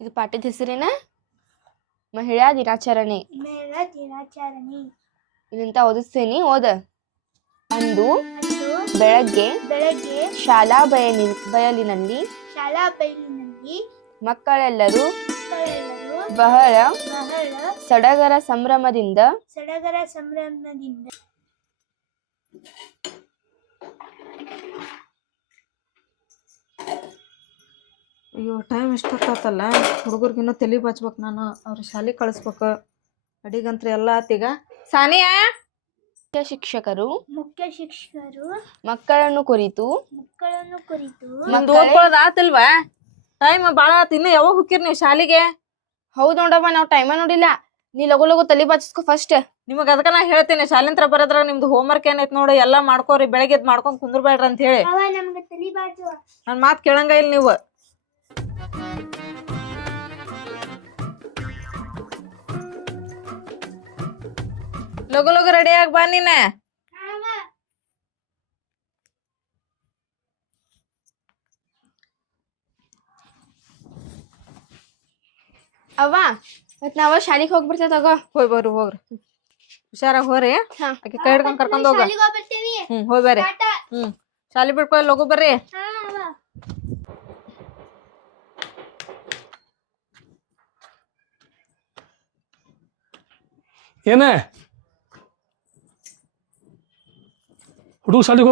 ಇದು ಪಾಠದ ಹೆಸರೇನ ಮಹಿಳಾ ದಿನಾಚರಣೆ. ಇದಂತ ಓದಿಸ್ತೇನಿ, ಓದ. ಅಂದು ಬೆಳಗ್ಗೆ ಶಾಲಾ ಬಯಲಿನಲ್ಲಿ ಮಕ್ಕಳೆಲ್ಲರೂ ಬಹಳ ಸಡಗರ ಸಂಭ್ರಮದಿಂದ ಅಯ್ಯೋ ಟೈಮ್ ಎಷ್ಟೊತ್ತಾತಲ್ಲ, ಹುಡುಗರ್ಗಿನ್ನೂ ತಲೆ ಬಾಚ್ಬೇಕು. ನಾನು ಅವ್ರ ಶಾಲೆಗೆ ಕಳಿಸ್ಬೇಕು. ಅಡಿಗಂತ್ರ ಎಲ್ಲ ಆತೀಗ. ಸಾನಿಯಾ, ಮುಖ್ಯ ಶಿಕ್ಷಕರು ಮಕ್ಕಳನ್ನು ಕುರಿತು ಓದ್ಕೊಳ್ಳೋದು ಆತಿಲ್ವಾ? ಟೈಮ್ ಭಾಳ ಆತು. ಇನ್ನು ಯಾವಾಗ ಹೋಗ್ತೀರಿ ನೀವು ಶಾಲೆಗೆ? ಹೌದ್ ನೋಡವ್ವ, ನಾವ್ ಟೈಮ ನೋಡಿಲ್ಲ. ನೀ ಲಗು ಲಗು ತಲಿ ಬಾಚಿಸ್ಕೊ ಫಸ್ಟ್. ನಿಮಗ್ ಅದಕ್ಕ ನಾ ಹೇಳ್ತೀನಿ, ಶಾಲೆಂತ್ರ ಬರೋದ್ರ ನಿಮ್ದು ಹೋಮ್ವರ್ಕ್ ಏನೈತ್ ನೋಡಿ ಎಲ್ಲಾ ಮಾಡ್ಕೋರಿ. ಬೆಳಗ್ಗೆ ಎದ್ದು ಮಾಡ್ಕೊಂಡ್ ಕುಂದ್ರಬೇಡ್ರಿ ಅಂತ ಹೇಳಿ. ನನ್ ಮಾತ್ ಕೇಳಂಗ ಇಲ್ಲ ನೀವು. ಲಗು ಲಗು ರೆಡಿ ಆಗಿ ಬಾ ನೀನ. ಅವ್ವ ಮತ್ ನಾವ ಶಾಲಿಗೆ ಹೋಗ್ಬಿಡ್ತೇವ ತಗೋ. ಹೋಯ್ ಬರ್ರಿ, ಹೋಗ್ರಿ, ಹುಷಾರಾಗಿ ಹೋರಿ. ಆಕಿ ಕೈ ಹಿಡ್ಕೊಂಡ್ ಕರ್ಕೊಂಡ್ ಹೋಗ. ಹೋಯ್ ಬರ್ರಿ. ಶಾಲಿ ಬಿಡ್ಕೊ, ಲಗು ಬರ್ರಿ. ಏನ ಹುಡುಗ ಶಾಲೆಗೆ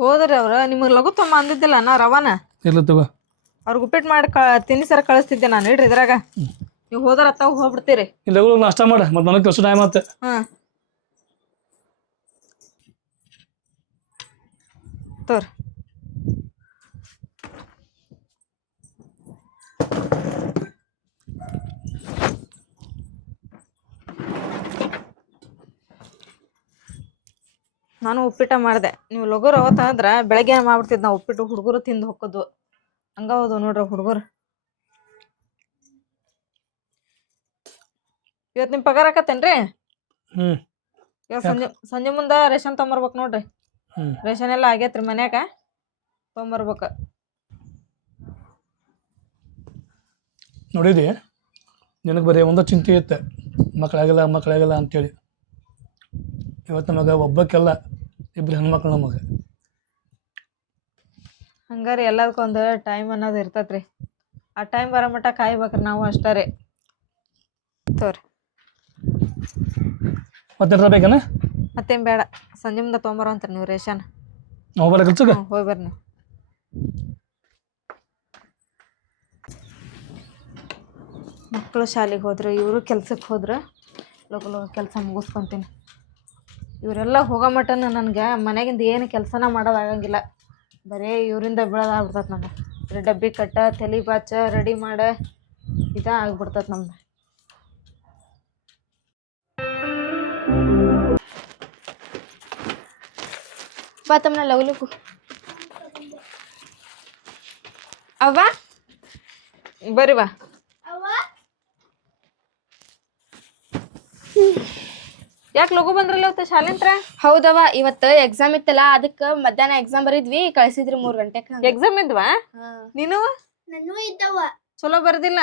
ಹೋದ್ರಿ ಅವ್ರ. ನಿಮಗ್ ಲಗು ತೊಂಬ ಅಂದಿದ್ದಿಲ್ಲ ನಾ ರವಾನ. ಇರ್ಲತ್ತವ ಅವ್ರಿಗೆ ಉಪ್ಪಿಟ್ಟು ಮಾಡಿ ತಿನ್ನಿಸರ ಕಳಿಸ್ತಿದ್ದೆ ನಾನು. ಇಡ್ರಿ ಇದ್ರಾಗ. ನೀವು ಹೋದ್ರ ಅತ್ತಾಗ ಹೋಗ್ಬಿಡ್ತೀರಿ. ಇಲ್ಲ ನಾಷ್ಟ ಮಾಡ, ಮತ್ತೆ ನನಗೆ ಕೆಲಸ ಟೈಮ್ ಆತ. ತೋರಿ. ನಾನು ಉಪ್ಪಿಟ್ಟ ಮಾಡಿದೆ. ನೀವು ಲಗೋರು ಅವತ್ತಂದ್ರ ಬೆಳಗ್ಗೆ ಮಾಡ್ಬಿಡ್ತಿದ್ ನಾವು ಉಪ್ಪಿಟ್ಟು. ಹುಡುಗರು ತಿಂದು ಹೋಗೋದು ಹಂಗ ಹೋದು ನೋಡ್ರಿ ಹುಡುಗರು. ಇವತ್ತು ನಿಮ್ ಪಗಾರ ಆಕತ್ತೇನ್ರಿ? ಇವತ್ತು ಸಂಜೆ ಮುಂದ ರೇಷನ್ ತೊಗೊಂಬರ್ಬೇಕು ನೋಡ್ರಿ. ರೇಷನ್ ಎಲ್ಲ ಆಗೇತ್ರಿ ಮನ್ಯಾಗ, ತೊಗೊಂಬರ್ಬೇಕು. ನೋಡಿದಿ, ನಿನಗೆ ಬರೀ ಒಂದ ಚಿಂತೆ ಇತ್ತು, ಮಕ್ಕಳಾಗಿಲ್ಲ ಅಂತೇಳಿ. ಇವತ್ತು ನಮಗೆ ಒಬ್ಬಕ್ಕೆಲ್ಲ ಇಬ್ಬರು ಹೆಣ್ಮಕ್ಳು ನಮಗೆ. ಹಂಗಾರಿ ಎಲ್ಲದಕ್ಕೊಂದು ಟೈಮ್ ಅನ್ನೋದು ಇರ್ತೈತ್ರಿ. ಆ ಟೈಮ್ ಬರೋ ಮಟ್ಟ ಕಾಯ್ಬೇಕ್ರಿ ನಾವು ಅಷ್ಟೇ ರೀ. ತೋರಿ. ಮತ್ತೆ ಬೇಕನ? ಮತ್ತೇನು ಬೇಡ. ಸಂಜೆ ಮುಂದೆ ತೊಗೊಂಬರಂತ್ರಿ ನೀವು ರೇಷನ್. ಹೋಗ್ಬಾರ ಕೆಲ್ಸಕ್ಕೆ? ಹೋಗಿ ಬರ್ರಿ ನೀವು. ಮಕ್ಕಳು ಶಾಲೆಗೆ ಹೋದ್ರೆ, ಇವರು ಕೆಲ್ಸಕ್ಕೆ ಹೋದ್ರೆ ಲಗು ಲಗು ಕೆಲಸ ಮುಗಿಸ್ಕೊತೀನಿ. ಇವರೆಲ್ಲ ಹೋಗೋ ಮಟ್ಟನ ನನಗೆ ಮನೆಗಿಂದ ಏನು ಕೆಲಸನ ಮಾಡೋದಾಗಂಗಿಲ್ಲ. ಬರೀ ಇವರಿಂದ ಬೀಳೋದಾಗ್ಬಿಡ್ತೈತೆ ನನಗೆ. ಬರೀ ಡಬ್ಬಿ ಕಟ್ಟ, ತಲೆ ಬಾಚ, ರೆಡಿ ಮಾಡ, ಇದೇ ಆಗ್ಬಿಡ್ತೈತೆ ನಮ್ದು. ಬಾ ತಮ್ಮನ ಲಗು ಲಗು. ಅವ್ವ ಬರ್ರಿ ಬಾ. ಯಾಕೆ ಲಗು ಬಂದ್ರಲ್ಲ ಇವತ್ತು ಶಾಲೆಂತ್ರ? ಹೌದವ, ಇವತ್ತು ಎಕ್ಸಾಮ್ ಇತ್ತಲ್ಲ, ಅದಕ್ಕೆ ಮಧ್ಯಾಹ್ನ ಎಕ್ಸಾಮ್ ಬರಿದ್ವಿ, ಕಳ್ಸಿದ್ರಿ 3 ಗಂಟೆಗೆ. ಎಕ್ಸಾಮ್ ಇದ್ವಾ? ನೀನು ಚಲೋ ಬರ್ದಿಲ್ಲ?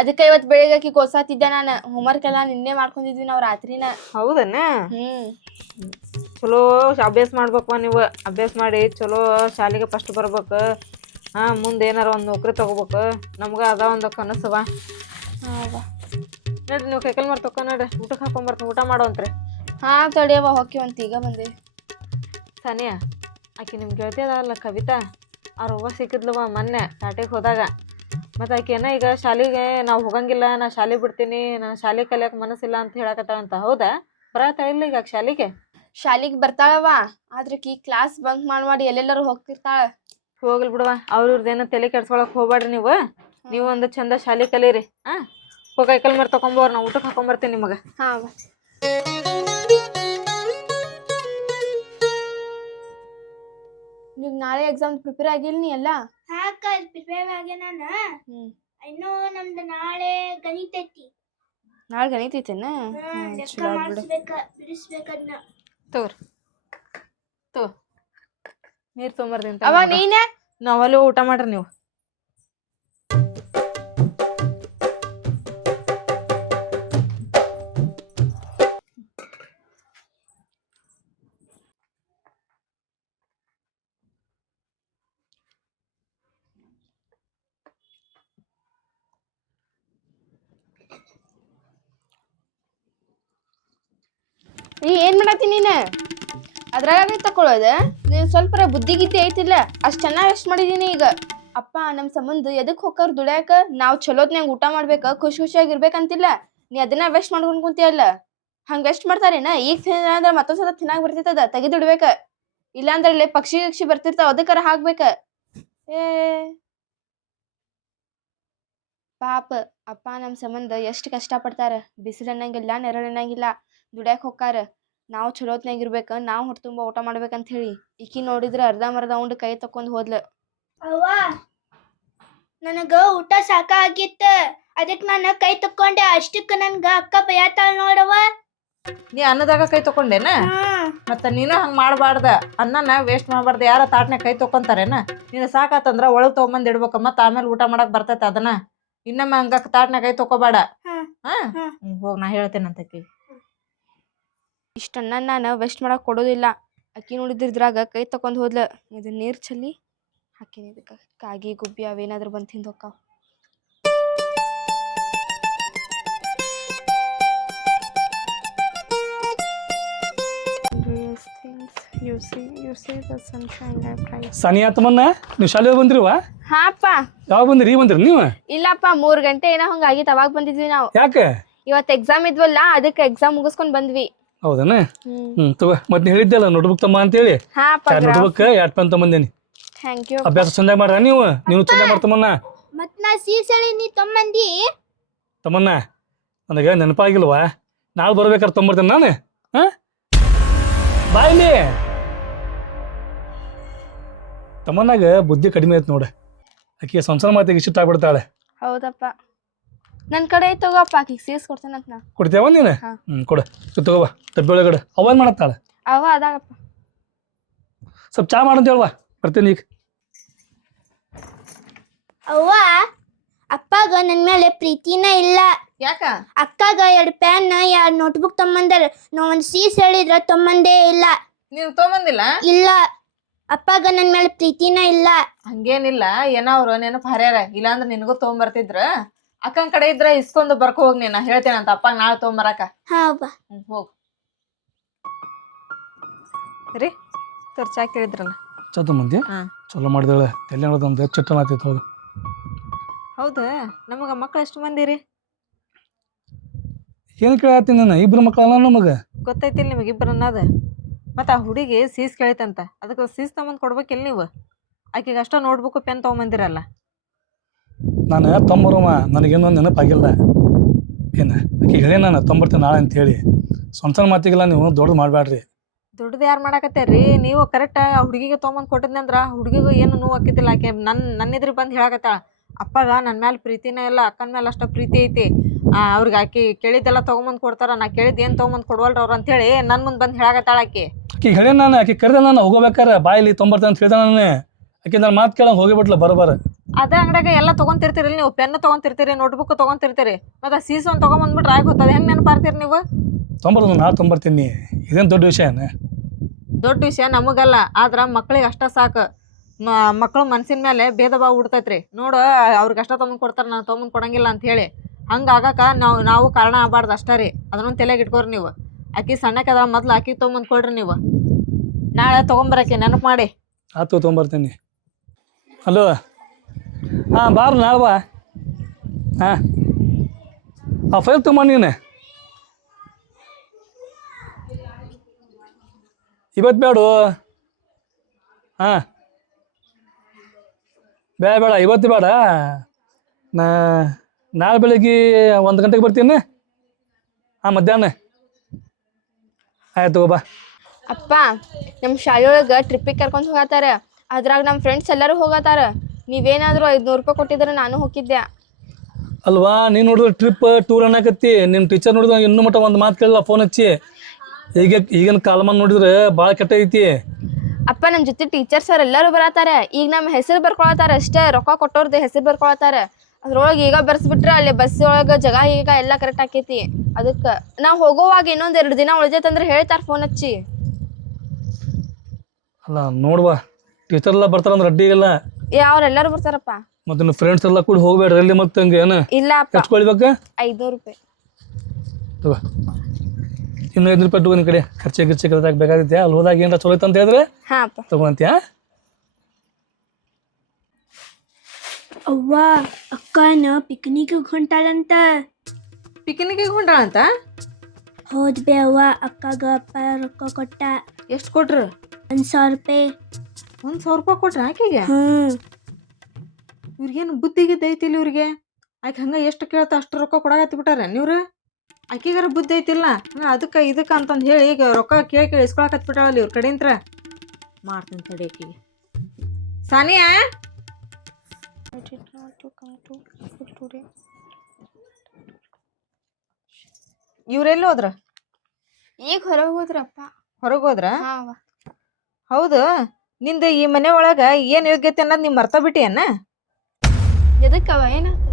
ಅದಕ್ಕೆ ಇವತ್ತು ಬೆಳಿಗ್ಗೆ ಗೋಸಾತಿದ್ದೆ ನಾನು. ಹೋಮ್ವರ್ಕ್ ಎಲ್ಲ ನಿನ್ನೆ ಮಾಡ್ಕೊಂಡಿದ್ವಿ ನಾವು ರಾತ್ರಿನ. ಹೌದನ್ನ? ಚಲೋ ಅಭ್ಯಾಸ ಮಾಡ್ಬೇಕವ ನೀವು. ಅಭ್ಯಾಸ ಮಾಡಿ ಚಲೋ ಶಾಲೆಗೆ ಫಸ್ಟ್ ಬರ್ಬೇಕು. ಮುಂದೆ ಏನಾರ ಒಂದು ನೌಕರಿ ತಗೋಬೇಕು. ನಮ್ಗೆ ಅದ ಒಂದು ಕನಸವ. ನೋಡ್ರಿ, ನೀವು ಕೈಕಲ್ ಮಾರ್ ತಕೊ ನೋಡ್ರಿ. ಊಟಕ್ಕೆ ಹಾಕೊಂಬರ್ತೀನಿ, ಊಟ ಮಾಡೋವಂತ್ರಿ. ತಡಿಯವ, ಹೋಗ್ತೀವಂತ ಈಗ ಬಂದೆ. ಸಾನಿಯಾ, ಆಕೆ ನಿಮ್ಗೆ ಗೆಳತಿ ಅದಲ್ಲ ಕವಿತಾ, ಅವ್ರ ಅವ್ವ ಸಿಕ್ಕಿದ್ಲವ ಮೊನ್ನೆ ಪ್ಯಾಟೆಗೆ ಹೋದಾಗ. ಮತ್ತು ಆಕೆನ ಈಗ ಶಾಲೆಗೆ ನಾವು ಹೋಗಂಗಿಲ್ಲ, ನಾ ಶಾಲೆ ಬಿಡ್ತೀನಿ, ನಾನು ಶಾಲೆ ಕಲಿಯೋಕೆ ಮನಸ್ಸಿಲ್ಲ ಅಂತ ಹೇಳಕತ್ತಾಳಂತ. ಹೌದಾ? ಬರತ್ತಾಳ ಇಲ್ಲ ಈಗ ಶಾಲೆಗೆ ಬರ್ತಾಳವ, ಆದ್ರೆ ಈ ಕ್ಲಾಸ್ ಬಂಕ್ ಮಾಡಿ ಎಲ್ಲೆಲ್ಲರೂ ಹೋಗ್ತಿರ್ತಾಳ. ಹೋಗ್ಲಿ ಬಿಡುವ, ಅವ್ರದ್ದೇನೋ ತಲೆ ಕೆಡ್ಸ್ಕೊಳಕ್ ಹೋಗ್ಬೇಡ್ರಿ ನೀವು. ನೀವು ಒಂದು ಚಂದ ಶಾಲೆ ಕಲೀರಿ. ಹೋಗಿ ಕೈಕಲ್ ಮಾರ್ ತಗೊಂಬೋರ್, ನಾ ಊಟಕ್ಕೆ ಹಾಕೊಂಬರ್ತೀನಿ ನಿಮಗೆ. ನೀವು ನಾಳೆ ಎಕ್ಸಾಮ್ ಪ್ರಿಪೇರ್ ಆಗಿಲ್ಲ ನೀ ಎಲ್ಲ? ಪ್ರಿಪೇರ್ ಆಗಿ ನಾನು. ಇನ್ನು ನಮ್ದು ನಾಳೆ ಗಣಿತ ಐತಿ. ನಾಳೆ ಗಣಿತ ಐತೇನ? ತೋರ್ ನೀರು ತೊಗೊಂಬರ್ತೀನಿ. ಅವ ನೀನ? ನಾವಲ್ಲಿ ಊಟ ಮಾಡ್ರಿ ನೀವು. ಏನ್ ಮಾಡತ್ತಿ ನೀನು ಅದ್ರಾಗ ತಕೊಳ್ಳೋದ ನೀನ್ ಸ್ವಲ್ಪ ಬುದ್ಧಿ ಗಿದ್ದಿ ಐತಿಲ್ಲ ಅಷ್ಟ್ ಚೆನ್ನಾಗಿ ವೆಸ್ಟ್ ಮಾಡಿದೀನಿ ಈಗ ಅಪ್ಪ ನಮ್ ಸಂಬಂಧ ಎದಕ್ ಹೋಗ್ತಾರ ದುಡ್ಯಾಕ ನಾವ್ ಚಲೋತ್ನಾಗ ಊಟ ಮಾಡ್ಬೇಕ ಖುಷಿ ಖುಷಿಯಾಗಿ ಇರ್ಬೇಕಂತಿಲ್ಲ ನೀ ಅದನ್ನ ವೆಸ್ಟ್ ಮಾಡ್ಕೊಂಡ್ ಕುಂತಿಯಲ್ಲ ಹಂಗ ವೆಸ್ಟ್ ಮಾಡ್ತಾರೇನ ಈಗ ತಿನ್ನಂದ್ರ ಮತ್ತೊಂದ್ಸಲ ತಿನ್ನಾಗ ಬರ್ತಿರ್ತದ ತೆಗಿದಿಡ್ಬೇಕ ಇಲ್ಲಾಂದ್ರೆ ಇಲ್ಲಿ ಪಕ್ಷಿ ಗಿಕ್ಷಿ ಬರ್ತಿರ್ತಾವ ಅದಕ್ಕರ ಹಾಕ್ಬೇಕ ಏ ಪಾಪ ಅಪ್ಪ ನಮ್ ಸಂಬಂಧ ಎಷ್ಟ್ ಕಷ್ಟ ಪಡ್ತಾರ ಬಿಸಿಲು ಅನ್ನಂಗಿಲ್ಲ ನೆರಳು ಅನ್ನಂಗಿಲ್ಲ ದುಡ್ಯಾಕ್ ಹೋಗ್ತಾರ ನಾವು ಚಲೋತ್ನಾಗ ಇರ್ಬೇಕ ನಾವ್ ಹೊಟ್ಟೆ ತುಂಬಾ ಊಟ ಮಾಡ್ಬೇಕಂತ ಹೇಳಿ ಈಕಿ ನೋಡಿದ್ರ ಅರ್ಧಂಬರ್ಧ ಉಂಡ್ ಕೈ ತಕೊಂಡ್ ಹೋದ್ಲ ಅವ್ವ ನನಗ ಊಟ ಸಾಕಾಗಿತ್ತ ಅದಕ್ ನಾನು ಕೈ ತಕೊಂಡೆ ಅಷ್ಟಕ್ಕ ನನ್ಗ ಅಕ್ಕ ಬೈತಾಳ ನೋಡವ್ವ. ನೀ ಅನ್ನದಾಗ ಕೈ ತಕೊಂಡೇನ ಮತ್ತ ನೀನು ಹಂಗ ಮಾಡಬಾರ್ದ ಅನ್ನನ ವೇಸ್ಟ್ ಮಾಡಬಾರ್ದು ಯಾರ ತಾಟ್ನ್ಯಾಗ ಕೈ ತಕೊಂತಾರೇನ ನೀನು ಸಾಕಾತಂದ್ರ ಒಳಗ್ ತಗೊಂಬಂದ್ ಇಡ್ಬೇಕ ಮತ್ತ ಆಮೇಲೆ ಊಟ ಮಾಡಕ್ ಬರ್ತೈತೆ ಅದನ್ನ ಇನ್ನೊಮ್ಮೆ ಹಂಗ ತಾಟ್ನ್ಯಾಗ ಕೈ ತಕೋಬೇಡ ಹಾ ಹೋಗ್ ನಾ ಹೇಳ್ತೇನಂತಕಿ ಇಷ್ಟನ್ನ ನಾನು ವೆಸ್ಟ್ ಮಾಡಕ್ ಕೊಡೋದಿಲ್ಲ ಅಕ್ಕಿ ನೋಡಿದ್ರ ಇದ್ರಾಗ ಕೈ ತಕೊಂಡ್ ಹೋದ್ಲ ಇದು ನೀರ್ ಚಲ್ಲಿ ಹಾಕಿನಿ ಇದಕ್ಕ ಕಾಗಿ ಗುಬ್ಬಿ ಅವೇನಾದ್ರು ಬಂದ್ ತಿಂದ್ ಹೋಕ್ಕಾವ ಸಾನಿಯಾ ತಮ್ಮನ್ನ ನೀವು ಶಾಲೆಗೆ ಬಂದ್ರಿವಾ ಹಾ ಅಪ್ಪ ಯಾವಾಗ ಬಂದ್ರಿ ಈಗ ಬಂದ್ರಿ ನೀವು ಇಲ್ಲಪ್ಪ 3 ಗಂಟೆ ಏನೋ ಹಂಗ ಆಗಿತ್ತು ಅವಾಗ ಬಂದಿದ್ವಿ ನಾವು ಯಾಕೆ ಇವತ್ತು ಎಕ್ಸಾಮ್ ಇದ್ವಲ್ಲ ಅದಕ್ಕೆ ಎಕ್ಸಾಮ್ ಮುಗಿಸ್ಕೊಂಡ್ ಬಂದ್ವಿ ಹೌದನ ತಗೋ ಮತ್ತೆ ನೀ ಹೇಳಿದ್ದಲ್ಲ ನೋಟ್ಬುಕ್ ತಮ್ಮ ಅಂತೇಳಿ ಹಾ ಅಪ್ಪ ನೋಟ್ಬುಕ್ 2 ಪೆನ್ ತಗೊಂಬಂದೇನಿ ಥ್ಯಾಂಕ್ ಯು ಅಭ್ಯಾಸ ಚಂದಾಗಿ ಮಾಡ್ರ ನೀವು ಚಂದಾಗಿ ಮಾಡ್ತಮ್ಮನ್ನ ಮತ್ ನಾ ಸೀಸಳಿ ನೀ ತೊಂಬಂದಿ ತಮ್ಮನ್ನ ನನಗೆ ನೆನಪಾಗಿಲ್ವಾ ನಾಳೆ ಬರ್ಬೇಕಾದ್ರೆ ತೊಂಬರ್ತೇನೆ ನಾನು ಹಾ ಬಾಯ್ಲಿ ತಮ್ಮನ್ನಾಗ ಬುದ್ಧಿ ಕಡಿಮೆ ಐತೆ ನೋಡ ಆಕೆ ಸಂಸಾರ ಮಾತಿಗೆ ಇಷ್ಟ ಆಗ್ಬಿಡ್ತಾಳೆ ಹೌದಪ್ಪ ನನ್ ಕಡೆ ತಗೋಪ್ಪ ಆಕಿಗೆ ಸೀಸ್ ಕೊಡ್ತೇನಂತ ನಾ ಕೊಡ್ತೇವ ನೀನು ಕೊಡು ತಗೋಬ ಡಬ್ಬಿ ಒಳಗಡೆ ಅವೇನ್ ಮಾಡತ್ತಾಳೆ ಅವ ಅದಾಗಪ್ಪ ಸ್ವಲ್ಪ ಚಾ ಮಾಡಂತ ಹೇಳ್ವಾ ಬರ್ತೀನಿ ಈಗ ಅವ್ವ ಅಪ್ಪಾಗ ನನ್ ಮೇಲೆ ಪ್ರೀತಿನ ಇಲ್ಲ ಯಾಕ ಅಕ್ಕಾಗ 2 ಪೆನ್ 2 ನೋಟ್ಬುಕ್ ತೊಂಬಂದಾರ ನಾ ಒಂದ್ ಸೀಸ್ ಹೇಳಿದ್ರ ತೊಂಬಂದೇ ಇಲ್ಲ ನೀನ್ ತಗೊಂಬಂದಿಲ್ಲ ಇಲ್ಲ ಅಪ್ಪಾಗ ನನ್ ಮೇಲೆ ಪ್ರೀತಿನ ಇಲ್ಲ ಹಂಗೇನಿಲ್ಲ ಏನೋ ಅವ್ರು ನೆನಪು ಹರ್ಯಾರ ಇಲ್ಲಾಂದ್ರ ನಿನಗೂ ತಗೊಂಬರ್ತಿದ್ರ ಅಕ್ಕನ ಕಡೆ ಇದ್ರ ಇಸ್ಕೊಂಡು ಬರ್ಕೊ ಹೋಗ್ ನೀನ ಹೇಳ್ತೇನಂತ ಅಪ್ಪ ನಾಳೆ ತಗೊಂಬರಾಕ ಹಾ ಅವ್ವ ಹೋಗ್ ರೀ ತೋರ್ ಚಾ ಕೇಳಿದ್ರಲ್ಲ ಚತ ಮಂದಿ ಚಲೋ ಮಾಡಿದಾಳೆ ಎಲ್ಲಿ ನೋಡೋದಂದ್ರೆ ಚಟ್ಟನ ಆತೈತೆ ಹೋಗು ಹೌದಾ ನಮಗ ಮಕ್ಳು ಎಷ್ಟು ಮಂದಿ ರೀ ಏನು ಕೇಳತ್ತೀನಿ ನಾನು ಇಬ್ರು ಮಕ್ಕಳಲ್ಲ ನಮಗೆ ಗೊತ್ತೈತಿಲ್ಲ ನಿಮಗೆ ಇಬ್ಬರು ಅನ್ನೋದು ಮತ್ತು ಆ ಹುಡುಗಿ ಸೀಸ್ ಕೇಳಿತಂತ ಅದಕ್ಕೆ ಸೀಸ್ ತೊಗೊಂಬಂದು ಕೊಡ್ಬೇಕಿಲ್ಲ ನೀವು ಆಕೆಗೆ ಅಷ್ಟೋ ನೋಟ್ಬುಕ್ ಪೆನ್ ತೊಗೊಂಬಂದಿರಲ್ಲ ನಾನು ತೊಂಬರವ ನನಗೇನೋ ನೆನಪಾಗಿಲ್ಲ ಏನು ಆಕೆ ಹೇಳಿ ನಾನು ತೊಂಬರ್ತೇನೆ ನಾಳೆ ಅಂತೇಳಿ ಸ್ವಂತ ಮಾತಿಗೆಲ್ಲ ನೀವು ದೊಡ್ಡದು ಮಾಡಬೇಡ್ರಿ ದೊಡ್ಡದು ಯಾರು ಮಾಡಾಕತ್ತೀರಿ ನೀವು ಕರೆಕ್ಟ್ ಆ ಹುಡುಗಿಗೆ ತೊಗೊಂಬಂದು ಕೊಟ್ಟಿದ್ನಿ ಅಂದ್ರೆ ಹುಡುಗಿಗೂ ಏನು ನೋವು ಆಕೈತಿಲ್ಲ ಆಕೆ ನನ್ನ ಎದುರು ಬಂದು ಹೇಳಕತ್ತಾಳ ಅಪ್ಪಾಗ ನನ್ನ ಮೇಲೆ ಪ್ರೀತಿನೇ ಇಲ್ಲ ಅಕ್ಕನ ಮೇಲೆ ಅಷ್ಟು ಪ್ರೀತಿ ಐತಿ ಅವ್ರಿಗೆ ಆಕೆ ಕೇಳಿದ್ದೆಲ್ಲ ತೊಗೊಂಬಂದು ಕೊಡ್ತಾರ ನಾ ಕೇಳಿದ್ದು ಏನು ತೊಗೊಂಬಂದು ಕೊಡ್ವಲ್ರ ಅವ್ರು ಅಂತೇಳಿ ನನ್ನ ಮುಂದೆ ಬಂದು ಹೇಳಕತ್ತಾಳ ಆಕೆ ಆಕೆ ಹೇಳಿ ನಾನು ಆಕೆ ಕರೆದ ನಾನು ಹೋಗ್ಬೇಕಾರೆ ಬಾಯಿಲಿ ತೊಂಬರ್ತೇನೆ ಅಂತ ಹೇಳ್ದೆ ನಾನು ಆಕೆ ನಾನು ಮಾತು ಕೇಳಂಗೆ ಹೋಗಿಬಿಟ್ಲ ಬರೋಬಾರ ಅದೇ ಅಂಗಡಿಯಾಗ ಎಲ್ಲ ತೊಗೊಂತಿರ್ತೀರಿ ನೀವು ಪೆನ್ ತೊಗೊಂತಿರ್ತೀರಿ ನೋಟ್ಬುಕ್ ತೊಗೊಂತಿರ್ತೀರಿ ಮತ್ತು ಸೀಸ್ ಒಂದು ತೊಗೊಂಬಂದ್ಬಿಟ್ರೆ ಆಗೋತದ ಹೆಂಗೆ ನೆನಪಾರ್ತೀರಿ ನೀವು ತೊಂಬರ್ದು ನಾ ತೊಂಬರ್ತೀನಿ ಇದೇನು ದೊಡ್ಡ ವಿಷಯನ ದೊಡ್ಡ ವಿಷಯ ನಮಗಲ್ಲ ಆದ್ರೆ ಮಕ್ಳಿಗೆ ಅಷ್ಟ ಸಾಕು ಮಕ್ಳು ಮನ್ಸಿನ ಮೇಲೆ ಭೇದ ಭಾವ ಹುಡ್ತೈತ್ರಿ ನೋಡು ಅವ್ರಿಗೆ ಅಷ್ಟ ತೊಗೊಂಡು ಕೊಡ್ತಾರೆ ನಾನು ತೊಗೊಂಡು ಕೊಡಂಗಿಲ್ಲ ಅಂತ ಹೇಳಿ ಹಂಗೆ ಆಗಾಕ ನಾವು ಕಾರಣ ಆಗಬಾರ್ದು ಅಷ್ಟೇ ರೀ ಅದನ್ನೊಂದು ತಲೆಗೆ ಇಟ್ಕೋರಿ ನೀವು ಆಕಿ ಸಣ್ಣಕ್ಕೆ ಅದ ಮೊದ್ಲು ಆಕಿ ತೊಗೊಂಬಂದು ಕೊಡ್ರಿ ನೀವು ನಾಳೆ ತೊಗೊಂಬರಕ್ಕೆ ನೆನಪು ಮಾಡಿ ಆತು ತೊಗೊಂಬರ್ತೀನಿ ಹಲೋ ಹಾಂ ಬಾರ ನಾಳೆ ಬಾ ಹಾಂ ಆ ಫೈಲ್ ತೊಗೊಂಬ ನೀನು ಇವತ್ತು ಬೇಡ ಹಾಂ ಬೇಡ ಇವತ್ತು ಬೇಡ ನಾಳೆ ಬೆಳಿಗ್ಗೆ 1 ಗಂಟೆಗೆ ಬರ್ತೀನಿ ಹಾಂ ಮಧ್ಯಾಹ್ನ ಆಯ್ತು ಬಾ ಅಪ್ಪ ನಮ್ಮ ಶಾಲೆಯೊಳಗೆ ಟ್ರಿಪ್ಪಿಗೆ ಕರ್ಕೊಂಡು ಹೋಗತ್ತಾರ ಅದ್ರಾಗ ನಮ್ಮ ಫ್ರೆಂಡ್ಸ್ ಎಲ್ಲರೂ ಹೋಗತ್ತಾರ ನೀವೇನಾದರೂ 500 ರೂಪಾಯಿ ಕೊಟ್ಟಿದ್ರೆ ನಾನು ಹೋಗಿದ್ದೆ ಅಲ್ವಾ ನೀನು ನೋಡಿದ್ರೆ ಟ್ರಿಪ್ ಟೂರ್ ಅನ್ನಕತ್ತಿ ನಿಮ್ಮ ಟೀಚರ್ ನೋಡಿದ್ರೆ ಇನ್ನೂ ಮಟ್ಟ ಒಂದು ಮಾತು ಕೇಳಲ್ಲ ಫೋನ್ ಹಚ್ಚಿ ಈಗಿನ ಕಾಲಮಾನ ನೋಡಿದ್ರೆ ಭಾಳ ಕೆಟ್ಟ ಐತಿ ಅಪ್ಪ ನಮ್ಮ ಜೊತೆ ಟೀಚರ್ ಸರ್ ಎಲ್ಲರೂ ಬರತ್ತಾರ ಈಗ ನಮ್ಮ ಹೆಸರು ಬರ್ಕೊಳತ್ತಾರ ಅಷ್ಟೇ ರೊಕ್ಕ ಕೊಟ್ಟವ್ರದ್ದು ಹೆಸರು ಬರ್ಕೊಳತ್ತಾರ ಅದ್ರೊಳಗೆ ಈಗ ಬರ್ಸ್ಬಿಟ್ರೆ ಅಲ್ಲಿ ಬಸ್ ಒಳಗೆ ಜಾಗ ಈಗ ಎಲ್ಲ ಕರೆಕ್ಟ್ ಆಕೈತಿ ಅದಕ್ಕೆ ನಾವು ಹೋಗೋವಾಗ ಇನ್ನೊಂದು 2 ದಿನ ಉಳಿದೈತಂದ್ರೆ ಹೇಳ್ತಾರೆ ಫೋನ್ ಹಚ್ಚಿ ಅಲ್ಲ ನೋಡುವ ಟೀಚರ್ ಎಲ್ಲ ಬರ್ತಾರಂದ್ರೆ ಅಡ್ಡಿ ಇಲ್ಲ ಅವ್ರೆಲ್ಲರೂ ಬರ್ತಾರಪ್ಪ ಮತ್ತೆ ನಿಮ್ಮ ಫ್ರೆಂಡ್ಸ್ ಎಲ್ಲ ಕೂಡ ಹೋಗ್ಬೇಡ್ರಿ ಅಲ್ಲಿ ಮತ್ತೆ ಹಂಗೆ ಏನು ಇಲ್ಲ ಅಪ್ಪ ಹಚ್ಕೊಳ್ಬೇಕ 500 ರೂಪಾಯಿ ಇನ್ನು 5 ರೂಪಾಯಿ ನಿನ್ನ ಕಡೆ ಖರ್ಚಿಗೆ ಕಲ್ತಾಗ ಬೇಕಾಗಿದ್ಯಾ ಅಲ್ಲಿ ಹೋದಾಗ ಏನಾರ ಚಲೋ ಐತೆ ಅಂತ ಹೇಳಿದ್ರೆ ಹಾ ಅಪ್ಪ. ತಗೊಂತೀಯಾ. ಅವ್ವ ಅಕ್ಕನ ಪಿಕ್ನಿಕ್ ಹೊಂಟಾಳಂತ. ಪಿಕ್ನಿಕ್ಕಿಗೆ ಹೊಂಟಾಳಂತ? ಹೋದ್ ಬೇ ಅವ್ವ, ಅಕ್ಕಗ ಅಪ್ಪ ರೊಕ್ಕ ಕೊಟ್ಟ. ಎಷ್ಟು ಕೊಟ್ರು? 1,000 ರೂಪಾಯಿ. 1,000 ರೂಪಾಯಿ ಕೊಟ್ರ ಆಕೆಗೆ? ಇವ್ರಿಗೇನು ಬುದ್ಧಿಗಿದ್ದ ಐತಿಲ್ಲ ಇವ್ರಿಗೆ? ಆಕೆ ಹಂಗೆ ಎಷ್ಟು ಕೇಳ್ತಾ ಅಷ್ಟು ರೊಕ್ಕ ಕೊಡಾಕತ್ತಿ ಬಿಟ್ಟಾರ ನೀವ್ರು. ಆಕೆಗಾರ ಬುದ್ಧಿ ಐತಿಲ್ಲ ಅದಕ್ಕೆ ಇದಕ್ಕೆ ಅಂತಂದು ಹೇಳಿ ಈಗ ರೊಕ್ಕ ಕೇಳಿ ಇಸ್ಕೊಳಕತ್ ಬಿಟ್ಟಾಳಲ್ಲ ಇವ್ರ ಕಡೆಯಿಂದ. ಮಾಡ್ತೀನಿ ತಡಿ ಆಕೆಗೆ. ಸಾನಿಯಾ, ಇವ್ರೆಲ್ಲಿ ಹೋದ್ರ? ಈಗ ಹೊರಗೆ ಹೋದ್ರಪ್ಪ. ಹೊರಗೆ ಹೋದ್ರ? ಹಾ ಅವ್ವ. ಹೌದು, ನಿಂದ ಈ ಮನೆ ಒಳಗ ಏನ್ ಯೋಗ್ಯತೆ ಅನ್ನೋದು ನೀ ಮರ್ತ ಬಿಟ್ಟಿಯನ್ನ? ಎದಕ್ಕವ ಏನಾತ?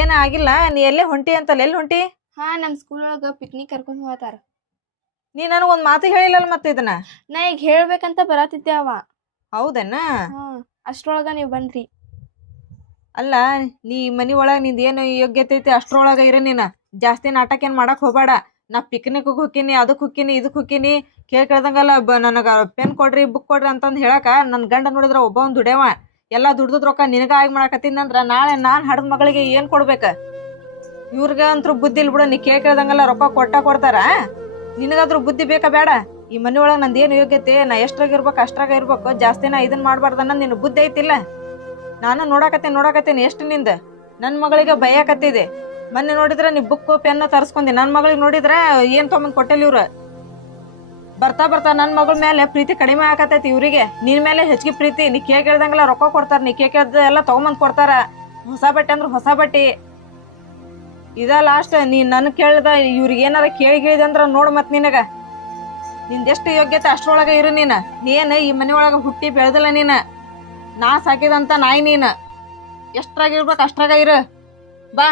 ಏನ ಆಗಿಲ್ಲ. ನೀ ಎಲ್ಲೇ ಹೊಂಟಿ ಅಂತಲ್ಲ, ಎಲ್ಲಿ ಹೊಂಟಿ? ಹಾ ನಮ್ ಸ್ಕೂಲ್ ಒಳಗ ಪಿಕ್ನಿಕ್ ಕರ್ಕೊಂಡ್ ಹೋಗತಾರ. ನೀ ನನಗೊಂದು ಮಾತು ಹೇಳಿಲ್ಲಲ್ಲ ಮತ್ತೆ ಇದನ್ನ. ನಾ ಈಗ ಹೇಳ್ಬೇಕಂತ ಬರತಿದ್ದೆ ಅವ. ಹೌದನ್ನ? ಅಷ್ಟ್ರೊಳಗ ನೀವ್ ಬಂದ್ರಿ. ಅಲ್ಲ, ನೀ ಮನಿ ಒಳಗ ನಿಂದ ಏನು ಯೋಗ್ಯತೆ ಐತಿ ಅಷ್ಟ್ರೊಳಗ ಇರ. ನೀನ ಜಾಸ್ತಿ ನಾಟಕ ಏನ್ ಮಾಡಕ್ ಹೋಗ್ಬೇಡ. ನಾ ಪಿಕ್ನಿಕ್ ಹೋಗ್ತೀನಿ, ಅದಕ್ಕೆ ಹೋಗ್ತೀನಿ, ಇದಕ್ಕೆ ಹೋಗ್ತೀನಿ, ಕೇಳ್ದಂಗಲ್ಲ ನನಗ ಪೆನ್ ಕೊಡ್ರಿ, ಬುಕ್ ಕೊಡ್ರಿ ಅಂತಂದು ಹೇಳಕ ನನ್ನ ಗಂಡ ನೋಡಿದ್ರ ಒಬ್ಬ ಒಂದು ದುಡ್ಯವ. ಎಲ್ಲ ದುಡ್ದದ್ ರೊಕ್ಕ ನಿನಗ ಆಗಿ ಮಾಡಕತ್ತೀನಂದ್ರ ನಾಳೆ ನಾನು ಹಡ್ದ ಮಗಳಿಗೆ ಏನ್ ಕೊಡ್ಬೇಕ? ಇವ್ರಿಗ ಅಂತೂ ಬುದ್ಧಿ ಇಲ್ಲ ಬಿಡು. ನೀ ಕೇಳ್ದಂಗಲ್ಲ ರೊಕ್ಕ ಕೊಡ್ತಾರ. ನಿನಗಾದ್ರೂ ಬುದ್ಧಿ ಬೇಕಾ ಬೇಡ? ಈ ಮನಿ ಒಳಗ ನಂದು ಏನು ಯೋಗ್ಯತೆ, ನಾ ಎಷ್ಟ್ರಾಗ ಇರ್ಬೇಕು ಅಷ್ಟ್ರಾಗ ಇರ್ಬೇಕು, ಜಾಸ್ತಿ ನಾ ಇದನ್ ಮಾಡ್ಬಾರ್ದನ್ನ ನಿನ್ ಬುದ್ಧಿ ಐತಿಲ್ಲ? ನಾನು ನೋಡಾಕತ್ತೇನೆ ಎಷ್ಟು ನಿಂದ. ನನ್ನ ಮಗಳಿಗೆ ಬೈಯಾಕತ್ತಿದೆ. ಮೊನ್ನೆ ನೋಡಿದ್ರ ನೀ ಬುಕ್ ಪೆನ್ ತರ್ಸ್ಕೊಂಡಿ. ನನ್ನ ಮಗಳಿಗೆ ನೋಡಿದ್ರ ಏನ್ ತೊಗೊಂಡ್ ಕೊಟ್ಟೆಲ್ ಇವ್ರು. ಬರ್ತಾ ನನ್ನ ಮಗಳ ಮೇಲೆ ಪ್ರೀತಿ ಕಡಿಮೆ ಆಕತೈತಿ ಇವ್ರಿಗೆ. ನಿನ್ ಮೇಲೆ ಹೆಚ್ಚಿಗೆ ಪ್ರೀತಿ. ನೀ ಕೇಳ್ದಂಗೆಲ್ಲ ರೊಕ್ಕ ಕೊಡ್ತಾರ, ನೀ ಕೇಳ್ದ ಎಲ್ಲ ತಗೊಂಬಂದ್ ಕೊಡ್ತಾರ. ಹೊಸ ಬಟ್ಟೆ ಅಂದ್ರ ಹೊಸ ಬಟ್ಟೆ. ಇದ ಲಾಸ್ಟ್. ನೀ ನನ್ ಕೇಳ್ದ ಇವ್ರಿಗೆ ಏನಾರ ಕೇಳಿದೆ ಅಂದ್ರ ನೋಡ್ ಮತ್ ನಿನಗ ನಿಂದೆಷ್ಟು ಯೋಗ್ಯತೆ ಅಷ್ಟ್ರೊಳಗ ಇರು. ನೀನ್ ಈ ಮನಿ ಒಳಗ ಹುಟ್ಟಿ ಬೆಳೆದಲ್ಲ. ನಾ ಸಾಕಿದಂತ ನಾಯಿ ನೀನ್. ಎಷ್ಟ್ರಾಗ ಇರ್ಬೇಕು ಅಷ್ಟ್ರಾಗ ಇರು. ಬಾ.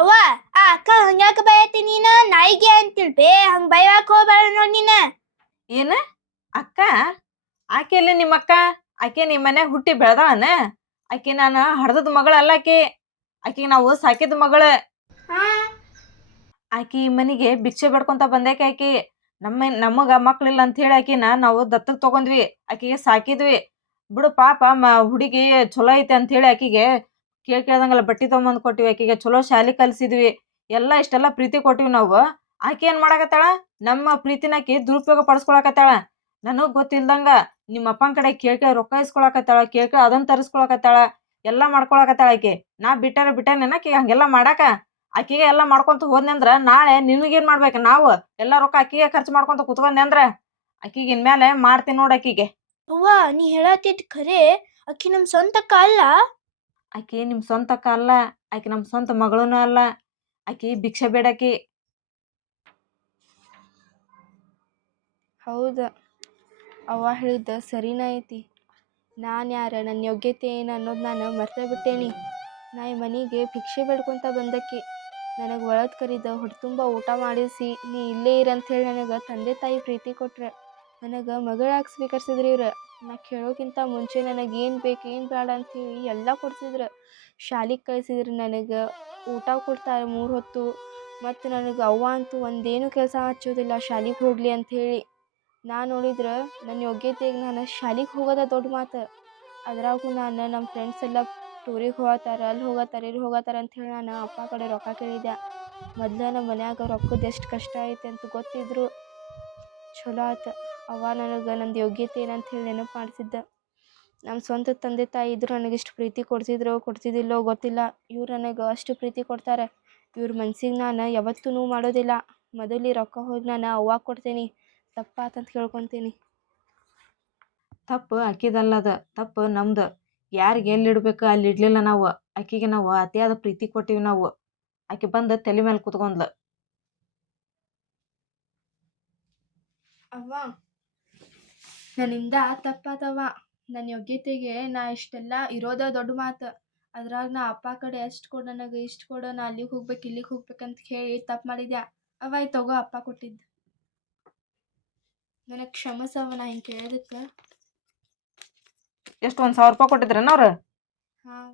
ಅವ್ವ, ಆ ಅಕ್ಕ ಹಂಗ್ಯಾಕ ಬಯತಿ ನೀನ? ನಾಯಿಗೆ ಅಂತಿಳ್ಬೇ, ಹಂಗ ಬೈವಾಕ್ ಹೋಗ್ಬೇಡ ನೋಡ್ ನೀನ. ಏನ ಅಕ್ಕ? ಆಕೆ ಎಲ್ಲಿ ನಿಮ್ಮ ಅಕ್ಕ? ಆಕೆ ನಿಮ್ ಮನ್ಯಾಗ ಹುಟ್ಟಿ ಬೆಳ್ದಾಳನ? ಆಕೆ ನಾನು ಹಡ್ದದ ಮಗಳಲ್ಲ. ಆಕೆ ನಾವು ಸಾಕಿದ ಮಗಳ. ಆಕಿ ಈ ಮನಿಗೆ ಭಿಕ್ಷೆ ಬೇಡ್ಕೊಂತ ಬಂದಾಕೆ. ಆಕಿ ನಮಗ ಮಕ್ಳಿಲ್ಲ ಅಂತ ಹೇಳಿ ಆಕಿನ ನಾವು ದತ್ತಕ್ ತಗೊಂಡ್ವಿ. ಆಕಿಗೆ ಸಾಕಿದ್ವಿ ಬಿಡು. ಪಾಪ ಹುಡುಗಿ ಚಲೋ ಐತೆ ಅಂತ ಹೇಳಿ ಆಕಿಗೆ ಕೇಳ್ದಂಗಲ್ಲ ಬಟ್ಟಿ ತಗೊಂಬಂದ್ ಕೊಟ್ಟಿವಿ. ಆಕಿಗೆ ಚಲೋ ಶಾಲಿ ಕಲ್ಸಿದ್ವಿ. ಎಲ್ಲಾ ಇಷ್ಟೆಲ್ಲಾ ಪ್ರೀತಿ ಕೊಟ್ಟಿವಿ ನಾವು. ಆಕಿ ಏನ್ ಮಾಡಾಕತ್ತಾಳ? ನಮ್ಮ ಪ್ರೀತಿನ ಆಕಿ ದುರುಪಯೋಗ ಪಡಿಸ್ಕೊಳಕತ್ತಾಳ. ನನಗ್ ಗೊತ್ತಿಲ್ದಂಗ ನಿಮ್ಮ ಅಪ್ಪನ ಕಡೆ ಕೇಳ್ಕ ರೊಕ್ಕ ಇಸ್ಕೊಳಕತ್ತಾಳ, ಕೇಳ್ಕ ಅದನ್ನ ತರಿಸ್ಕೊಳಕತ್ತಾಳ, ಎಲ್ಲಾ ಮಾಡ್ಕೊಳಕತ್ತಾಳ ಆಕಿ. ನಾ ಬಿಟ್ಟೇನ ಆಕಿ ಹಂಗೆಲ್ಲಾ ಮಾಡಾಕ? ಆಕಿಗೆ ಎಲ್ಲಾ ಮಾಡ್ಕೊಂತ ಹೋದ್ನಿ ಅಂದ್ರ ನಾಳೆ ನಿನಗೇನ್ ಮಾಡ್ಬೇಕು? ನಾವು ಎಲ್ಲಾ ರೊಕ್ಕ ಆಕಿಗೆ ಖರ್ಚು ಮಾಡ್ಕೊಂತ ಕುತ್ಕೊಂಡೆ ಅಂದ್ರ ಆಕಿಗೆ ಇನ್ಮೇಲೆ ಮಾಡ್ತೀನಿ ನೋಡ್ ಆಕಿಗೆ. ಅವ್ವ, ನೀ ಹೇಳತ್ತಿದ್ ಖರೆ. ಅಕ್ಕಿ ನಮ್ ಸ್ವಂತ ಅಕ್ಕ ಅಲ್ಲ. ಆಕಿ ನಿಮ್ ಸ್ವಂತ ಅಕ್ಕ ಅಲ್ಲ. ಆಕಿ ನಮ್ ಸ್ವಂತ ಮಗಳೂನು ಅಲ್ಲ. ಆಕಿ ಭಿಕ್ಷೆ ಬೇಡಾಕಿ. ಹೌದ, ಅವ್ವ ಹೇಳಿದ್ದ ಸರಿನ ಐತಿ. ನಾನು ಯಾರ, ನನ್ನ ಯೋಗ್ಯತೆ ಏನು ಅನ್ನೋದು ನಾನು ಮರ್ತೇ ಬಿಟ್ಟೇನಿ. ನಾ ಈ ಮನೆಗೆ ಭಿಕ್ಷೆ ಬೇಡ್ಕೊತ ಬಂದಕ್ಕೆ. ನನಗೆ ಒಳಗೆ ಕರಿದ ಹೊಟ್ಟೆ ತುಂಬ ಊಟ ಮಾಡಿಸಿ ನೀ ಇಲ್ಲೇ ಇರಂಥೇಳಿ ನನಗೆ ತಂದೆ ತಾಯಿ ಪ್ರೀತಿ ಕೊಟ್ರೆ. ನನಗೆ ಮಗಳಾಗಿ ಸ್ವೀಕರಿಸಿದ್ರಿ ಇವ್ರು. ನಾ ಕೇಳೋಕ್ಕಿಂತ ಮುಂಚೆ ನನಗೆ ಏನು ಬೇಕು ಏನು ಬೇಡ ಅಂಥೇಳಿ ಎಲ್ಲ ಕೊಡ್ಸಿದ್ರು. ಶಾಲೆಗೆ ಕಳಿಸಿದ್ರು, ನನಗೆ ಊಟ ಕೊಡ್ತಾರೆ 3 ಹೊತ್ತು. ಮತ್ತು ನನಗೆ ಅವ್ವ ಅಂತೂ ಒಂದೇನು ಕೆಲಸ ಹಚ್ಚೋದಿಲ್ಲ ಶಾಲೆಗೆ ಹೋಗಲಿ ಅಂಥೇಳಿ. ನಾನು ನೋಡಿದ್ರೆ ನನ್ನ ಯೋಗ್ಯತೆಗೆ ನಾನು ಶಾಲೆಗೆ ಹೋಗೋದ ದೊಡ್ಡ ಮಾತು. ಅದ್ರಾಗೂ ನಾನು ನಮ್ಮ ಫ್ರೆಂಡ್ಸ್ ಎಲ್ಲ ಟೂರಿಗೆ ಹೋಗತ್ತಾರೆ, ಅಲ್ಲಿ ಹೋಗತ್ತಾರೆ, ಇಲ್ಲಿ ಹೋಗತ್ತಾರೆ ಅಂಥೇಳಿ ನಾನು ಅಪ್ಪ ಕಡೆ ರೊಕ್ಕ ಕೇಳಿದ್ದೆ. ಮೊದಲು ನಮ್ಮ ಮನ್ಯಾಗ ರೊಕ್ಕದ ಎಷ್ಟು ಕಷ್ಟ ಐತೆ ಅಂತ ಗೊತ್ತಿದ್ರು. ಚಲೋ ಆಯ್ತು ಅವ್ವ ನನಗೆ ನಂದು ಯೋಗ್ಯತೆ ಏನಂಥೇಳಿ ನೆನಪು ಮಾಡಿಸಿದ್ದ. ನಮ್ಮ ಸ್ವಂತ ತಂದೆ ತಾಯಿ ಇದ್ರು ನನಗಿಷ್ಟು ಪ್ರೀತಿ ಕೊಡ್ತಿದ್ದಿಲ್ಲೋ ಗೊತ್ತಿಲ್ಲ. ಇವ್ರು ನನಗೆ ಅಷ್ಟು ಪ್ರೀತಿ ಕೊಡ್ತಾರೆ. ಇವ್ರ ಮನ್ಸಿಗೆ ನಾನು ಯಾವತ್ತೂ ನೋವು ಮಾಡೋದಿಲ್ಲ. ಮೊದಲು ಈ ರೊಕ್ಕ ಹೋಗಿ ನಾನು ಅವ್ವಾಗ ಕೊಡ್ತೀನಿ. ತಪ್ಪಾತಂತ ಕೇಳ್ಕೊತೀನಿ. ತಪ್ಪು ಆಕಿದಲ್ಲದ, ತಪ್ಪು ನಮ್ದು. ಯಾರಿಗೆ ಎಲ್ಲಿ ಇಡ್ಬೇಕು ಅಲ್ಲಿ ಇಡ್ಲಿಲ್ಲ ನಾವು. ಆಕಿಗೆ ನಾವು ಅತಿಯಾದ ಪ್ರೀತಿ ಕೊಟ್ಟಿವಿ ನಾವು. ಆಕಿ ಬಂದು ತಲೆ ಮೇಲೆ ಕುತ್ಕೊಂಡ್ಲು. ಅವ್ವ, ನನ್ನಿಂದ ತಪ್ಪಾತವ್ವ. ನನ್ನ ಯೋಗ್ಯತೆಗೆ ನಾ ಇಷ್ಟೆಲ್ಲ ಇರೋದ ದೊಡ್ಡ ಮಾತು. ಅದ್ರಾಗ ನಾ ಅಪ್ಪ ಕಡೆ ಅಷ್ಟು ಕೊಡು, ನನಗೆ ಇಷ್ಟು ಕೊಡು, ನಾ ಅಲ್ಲಿಗೆ ಹೋಗ್ಬೇಕು ಇಲ್ಲಿಗೆ ಹೋಗ್ಬೇಕಂತ ಹೇಳಿ ತಪ್ಪು ಮಾಡಿದ್ಯಾ. ಅವ್ವ ಇದು ತಗೋ ಅಪ್ಪ ಕೊಟ್ಟಿದ್ದು. ನನಗೆ ಕ್ಷಮಿಸವ್ವ, ನಾ ಹಿಂಗೆ ಕೇಳೋದಕ್ಕೆ. ಎಷ್ಟು 1,000 ರೂಪಾಯಿ ಕೊಟ್ಟಿದ್ರೇನ ಅವ್ರು? ಹಾಂ.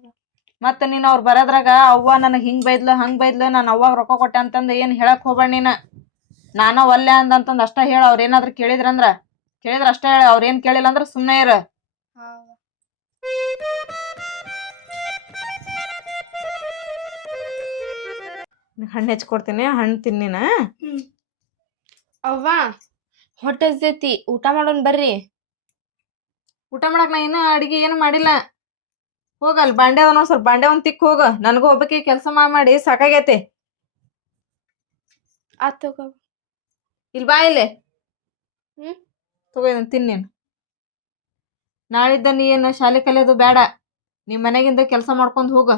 ಮತ್ತೆ ನೀನು ಅವ್ರು ಬರೋದ್ರಾಗ ಅವ್ವ ನನಗೆ ಹಿಂಗೆ ಬೈದ್ಲು ಹಂಗೆ ಬೈದ್ಲು ನಾನು ಅವ್ವಾಗ ರೊಕ್ಕ ಕೊಟ್ಟೆ ಅಂತಂದು ಏನು ಹೇಳಕ್ ಹೋಗ್ಬೇಡ ನೀನು. ನಾನು ಒಲ್ಲೆ ಅಂತಂದು ಅಷ್ಟ ಹೇಳ. ಅವ್ರು ಏನಾದ್ರು ಕೇಳಿದ್ರ ಅಷ್ಟೇ ಹೇಳ. ಅವ್ರು ಏನು ಕೇಳಿಲ್ಲ ಅಂದ್ರೆ ಸುಮ್ಮನೆ ಇರು. ಹಣ್ಣು ಹೆಚ್ಕೊಡ್ತೀನಿ, ಹಣ್ಣು ತಿನ್ನಿನ. ಅವ್ವ ಹೊಟ್ಟೆ ಹಸ್ದೈತಿ, ಊಟ ಮಾಡೋಣ ಬರ್ರಿ. ಊಟ ಮಾಡಕ್ ನಾ ಇನ್ನೂ ಅಡಿಗೆ ಏನು ಮಾಡಿಲ್ಲ. ಹೋಗಲ್ ಬಾಂಡೆ ಅವನ ಸ್ವಲ್ಪ ಬಾಂಡೆ ಒಂದ್ ತಿಕ್ ಹೋಗ. ನನಗೂ ಒಬ್ಬಕ್ಕೆ ಕೆಲಸ ಮಾಡಿ ಸಾಕಾಗೈತಿ. ಆತ್ ತಗೋ. ಇಲ್ಲಿ ಬಾ ಇಲ್ಲಿ. ಹ್ಮ್ ತಗೋ ಇದನ್ನ ತಿನ್ನೇನು. ನಾಳಿದ್ದ ನೀ ಏನು ಶಾಲೆ ಕಲಿಯೋದು ಬೇಡ. ನಿಮ್ಮ ಮನೆಗಿಂದ ಕೆಲಸ ಮಾಡ್ಕೊಂಡು ಹೋಗ.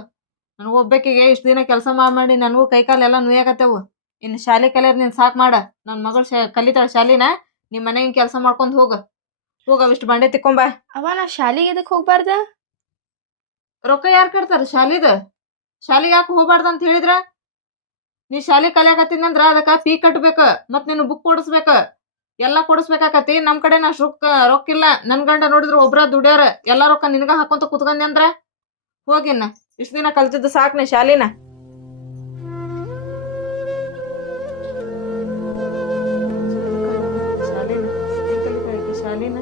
ನನಗೂ ಒಬ್ಬಾಕಿಗೆ ಇಷ್ಟು ದಿನ ಕೆಲಸ ಮಾಡಿ ನನಗೂ ಕೈಕಾಲೆಲ್ಲ ನುಯ್ಯಾಕತ್ತೇವು. ಇನ್ನು ಶಾಲೆ ಕಲಿಯೋದು ನೀನು ಸಾಕು ಮಾಡ. ನನ್ನ ಮಗಳು ಕಲಿತಾಳೆ ಶಾಲಿನ. ನಿಮ್ಮ ಮನೆಗಿನ ಕೆಲಸ ಮಾಡ್ಕೊಂಡು ಹೋಗ. ಇಷ್ಟು ಬಾಂಡೆ ತಿಕ್ಕೊಂಬಾ. ಅವ್ವ ನಾ ಶಾಲಿಗೆ ಎದಕ್ ಹೋಗ್ಬಾರ್ದ? ರೊಕ್ಕ ಯಾರು ಕಟ್ತಾರ ಶಾಲಿದ? ಶಾಲಿಗೆ ಯಾಕೆ ಹೋಗ್ಬಾರ್ದು ಅಂತ ಹೇಳಿದ್ರ? ನೀ ಶಾಲೆ ಕಲಿಯಾಕತ್ತೀನಂದ್ರ ಅದಕ್ಕೆ ಫೀ ಕಟ್ಬೇಕು. ಮತ್ ನೀನು ಬುಕ್ ಕೊಡಿಸ್ಬೇಕು, ಎಲ್ಲ ಕೊಡಿಸ್ಬೇಕಾಕತಿ. ನಮ್ ಕಡೆ ಅಷ್ಟು ರೊಕ್ಕ ಇಲ್ಲ. ನನ್ ಗಂಡ ನೋಡಿದ್ರು ಒಬ್ರ ದುಡ್ಯಾರ. ಎಲ್ಲಾ ರೊಕ್ಕ ನಿನಗ ಹಾಕೊಂತ ಕುತ್ಕೊಂಡಿ ಅಂದ್ರ ಹೋಗಿನ್ನ. ಇಷ್ಟ ದಿನ ಕಲ್ತಿದ್ದು ಸಾಕ್ ನೀ ಶಾಲಿನ. ಶಾಲಿನ